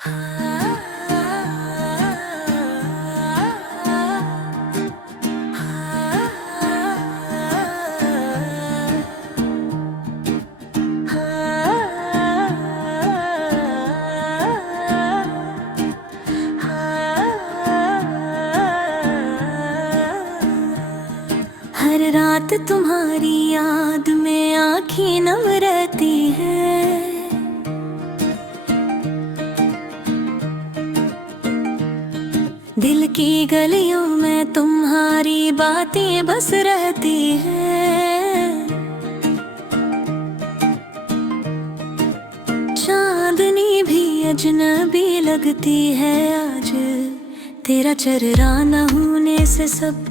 हर रात तुम्हारी याद में आँखें नम रहती है। दिल की गलियों में तुम्हारी बातें बस रहती हैं। चांदनी भी अजनबी लगती है आज, तेरा चेहरा न होने से सब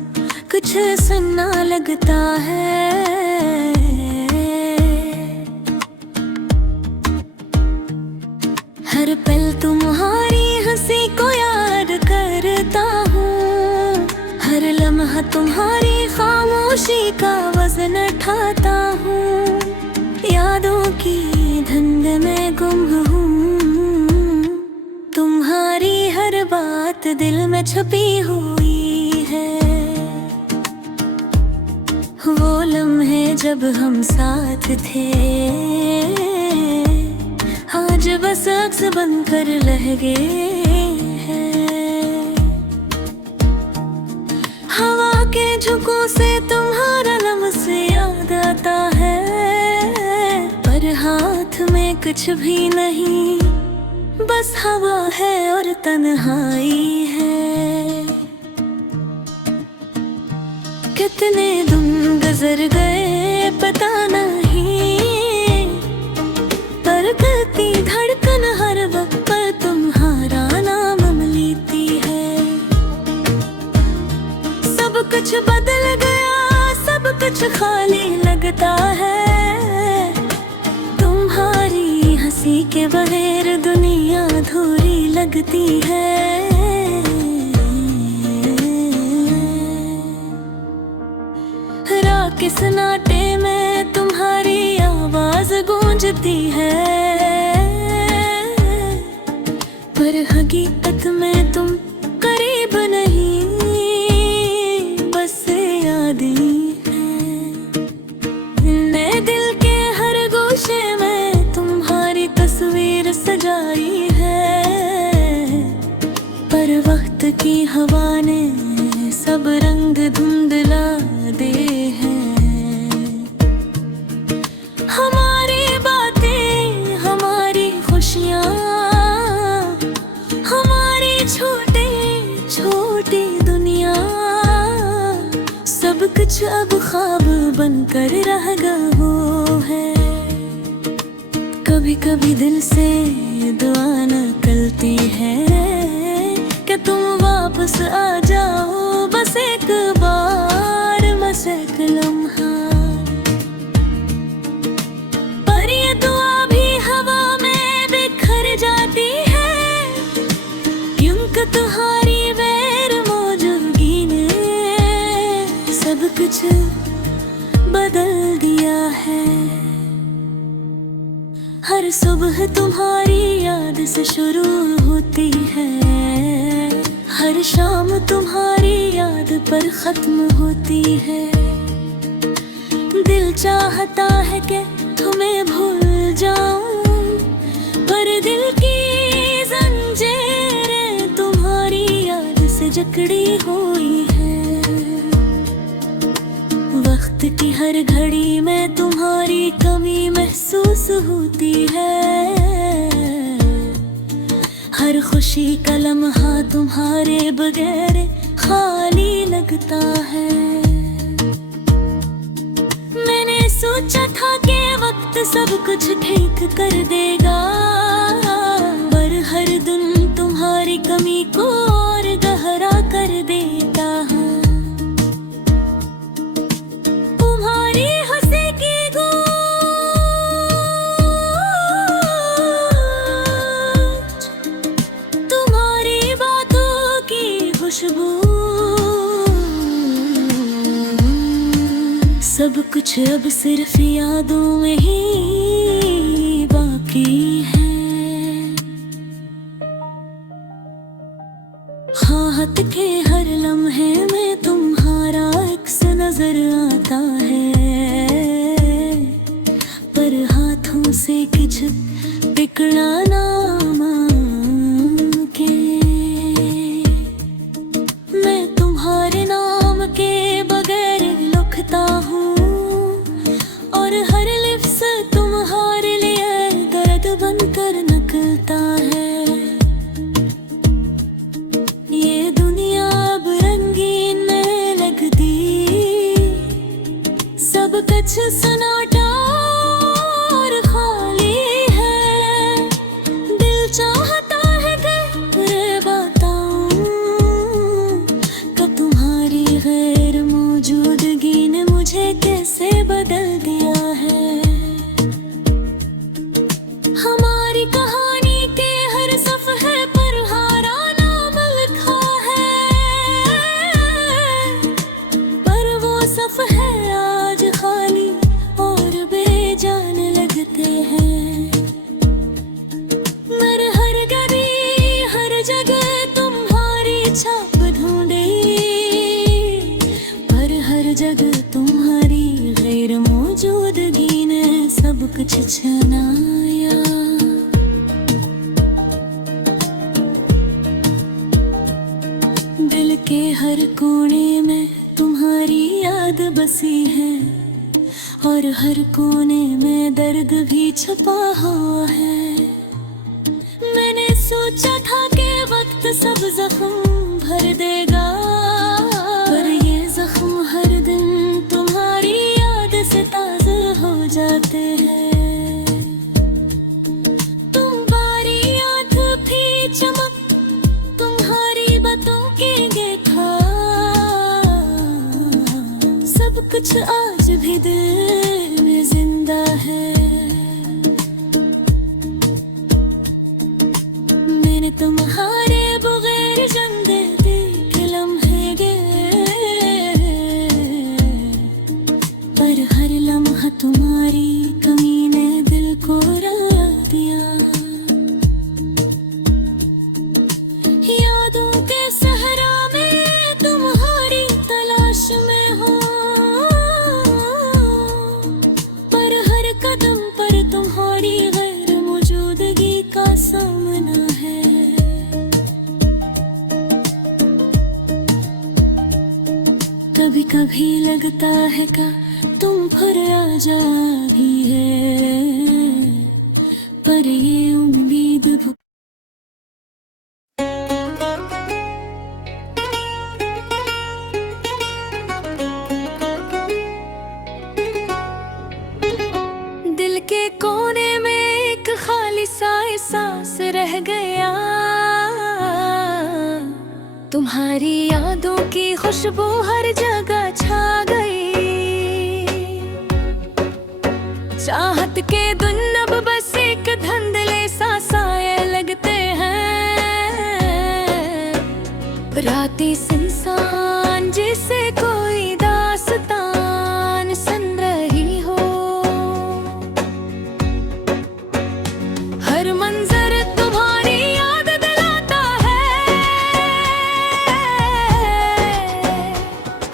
कुछ सुनना लगता है। हर पल तुम्हारी हंसी को याद करता हूँ, हर लम्हा तुम्हारी खामोशी का वजन उठाता हूँ। यादों की धुंध में गुम हूँ, तुम्हारी हर बात दिल में छुपी हुई है। वो लम्हे जब हम साथ थे, आज बस अक्स बनकर रह गए हैं। हवा के झोंकों से तुम्हारा लम्स याद आता है, पर हाथ में कुछ भी नहीं, बस हवा है और तन्हाई है। कितने दिन गुजर गए पता नहीं, पर करती धड़कन हर वक्त पर तुम्हारा नाम लेती है। सब कुछ बदल गया, सब कुछ खाली लगता है। तुम्हारी हंसी के बगैर दुनिया अधूरी लगती है। किस नाटे में तुम्हारी आवाज गूंजती है, पर हकीकत में तुम करीब नहीं, बस यादें हैं। मैं दिल के हर गोशे में तुम्हारी तस्वीर सजाई है, पर वक्त की हवा ने सब रंग धुंधला दे हैं। हमारी बातें, हमारी खुशियाँ, हमारी छोटी छोटी दुनिया, सब कुछ अब ख्वाब बनकर रह गया है। कभी कभी दिल से दुआ निकलती है कि तुम वापस आ जाओ, बस एक बार, बस एक लम्हा। पर ये दुआ भी हवा में बिखर जाती है, क्योंकि तुम्हारी गैर मौजूदगी ने सब कुछ बदल दिया है। हर सुबह तुम्हारी याद से शुरू होती है, हर शाम तुम्हारी याद पर खत्म होती है। दिल चाहता है कि तुम्हें भूल जाऊं, पर दिल की जंजीरें तुम्हारी याद से जकड़ी हुई है। वक्त की हर घड़ी में तुम्हारी कमी महसूस होती है, हर खुशी का लम्हा तुम्हारे बगैर खाली लगता है। मैंने सोचा था कि वक्त सब कुछ ठीक कर देगा, पर हर दिन तुम्हारी कमी को और गहरा कर देता है। तुम्हारी हंसी की खुशबू, सब कुछ अब सिर्फ यादों में ही बाकी है। चाहत के हर लम्हे में तुम्हारा अक्स नजर आता है, पर हाथों से कुछ बिगड़ा ना मांगे। मैं तुम्हारे नाम के बगैर लुकता हूँ, और हर लिफ्ज़ तुम्हारे लिए दर्द बनकर निकलता है। ये दुनिया अब रंगीन में लगती, सब कुछ सन्नाटा और खाली है। दिल चाहता है कि बताऊं कब तुम्हारी गैर मौजूदगी ने मुझे कैसे बदल दिया है। हमारी कहानी के हर सफ़हे पर हारा नाम लिखा है, पर वो सफ़हे आज खाली और बेजान लगते हैं। मर हर गली हर जगह तुम्हारी छाप ढूंढी, पर हर जगह तुम्हारी गैर मौजूदगी ने सब कुछ छनाया। दिल के हर कोने में तुम्हारी याद बसी है, और हर कोने में दर्द भी छुपा हुआ है। मैंने सोचा था कि वक्त सब जख्म भर देगा, पर ये जख्म हर दिन तुम्हारी याद से ताज़ा हो जाते हैं। तुम बारी आँख भी चमक तुम्हारी बातों के गेठा, सब कुछ आज भी दिल में जिंदा है। मैंने तुम्हारे बगैर जिंदे देखे लम्हे गए, पर हर लम्हा तुम्हारी कमी ने दिल को रुला दिया। यादों के सहरा में तुम्हारी तलाश में हो, पर हर कदम पर तुम्हारी गैर मौजूदगी का सामना है। कभी कभी लगता है का तुम पर आजा भी है, पर ये उम्मीद दिल के कोने में एक खाली सा एहसास रह गया। तुम्हारी यादों की खुशबू हर जगह छा गई। चाहत के दिन अब बस एक धुंधले सा साए लगते हैं। रातें सुनसान जैसे कोई दास्तान सुन रही हो। हर मंजर तुम्हारी याद दिलाता है,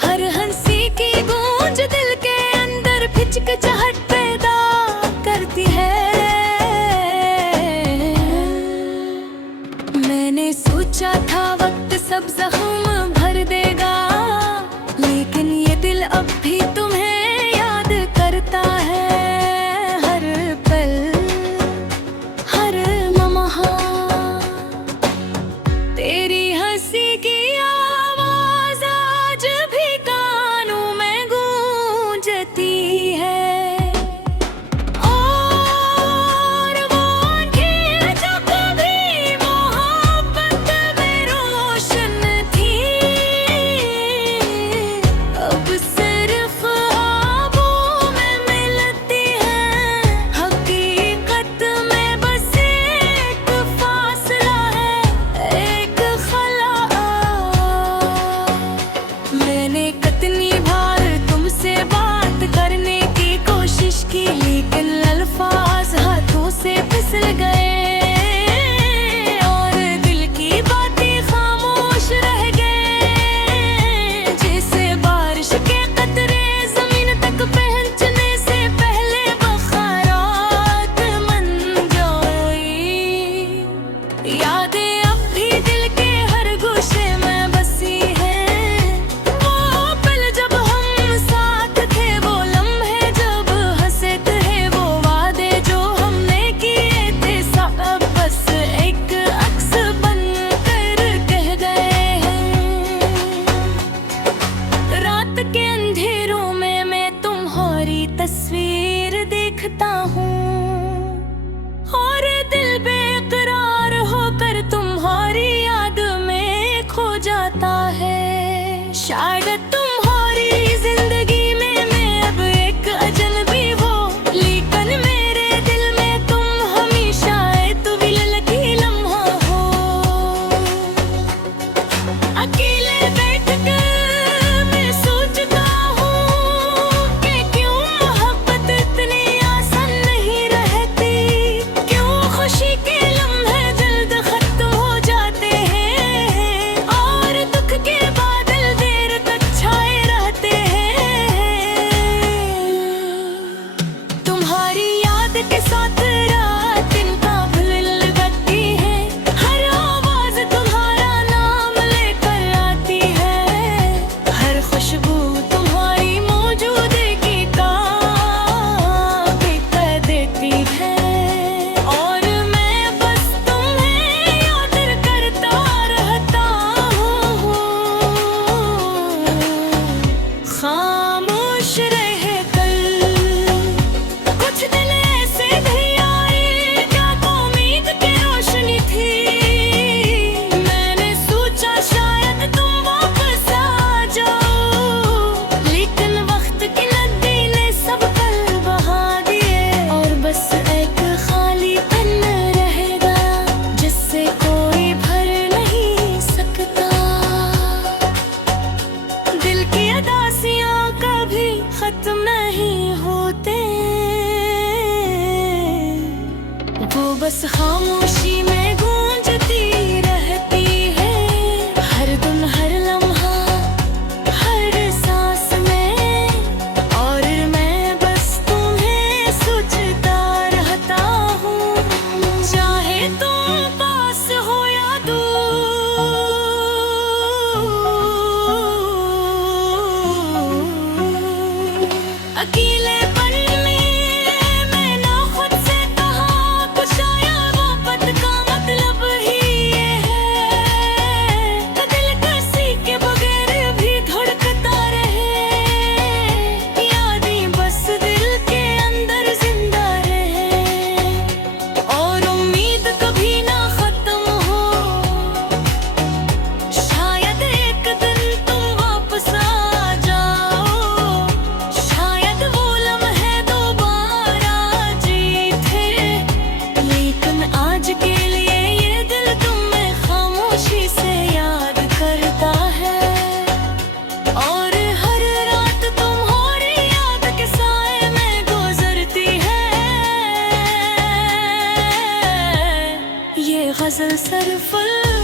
हर हंसी की गूंज दिल के अंदर हिचकिचाहट पैदा करती है। मैंने सोचा था वक्त सब जख्म भर देगा, लेकिन ये दिल अब भी तुम्हें याद करता है। हर पल हर लम्हा तेरी हंसी की आवाज आज भी कानों में गूंजती है। और वो आँखें जो कभी मोहब्बत में रोशन थी, गजल सरफुल